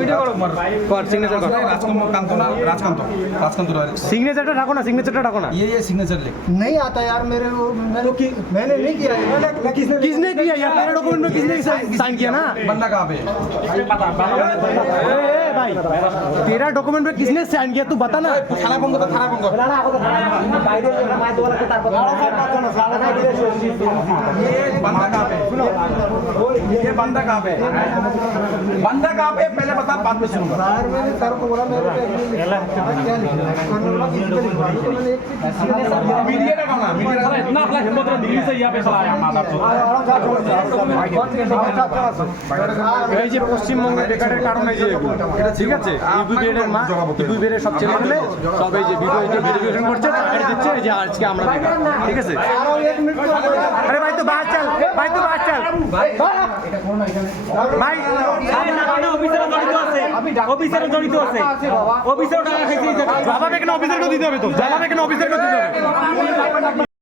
Video করো কর signature কর राजकांत সিগনেচারটা রাখো না সিগনেচারটা রাখো না ये सिग्नेचर ले नहीं आता यार मेरे वो मैंने नहीं किया किसने किया यार मेरे डॉक्यूमेंट में किसने साइन किया ना बंदा कहाँ पे ए भाई तेरा डॉक्यूमेंट में किसने साइन किया तू बता ना थाना फोन कर थाना फोन कर ये बंदा कहाँ पे सुनो ये बंदा कहाँ पे बंदा कहाँ पे पहले बता बाद में सुनूंगा यार मैंने सर को बोला मेरे पे क्या लिखा मीडिया का कौन मीडिया का इतना अपना हिम्मत रहा दिल्ली से यहाँ पे चला आया माता এই যে পশ্চিমবঙ্গে বেকারের কারণ এই যে এগুলো। এটা ঠিক আছে ইউবিবিএর মা ইউবিবিএর সব ছেলে পেলে সব এই যে ভিডিও ভেরিফিকেশন করছে চাকরি দিচ্ছে এই যে আজকে আমরা বেকার ঠিক আছে আরে ভাই তো বাস চল ভাই তো বাস চল ভাই অফিসার জড়িত আছে অফিসার জড়িত আছে অফিসার টাকা খাইছে জবাব এখানে অফিসারকে দিতে হবে তো জবাব এখানে অফিসারকে দিতে হবে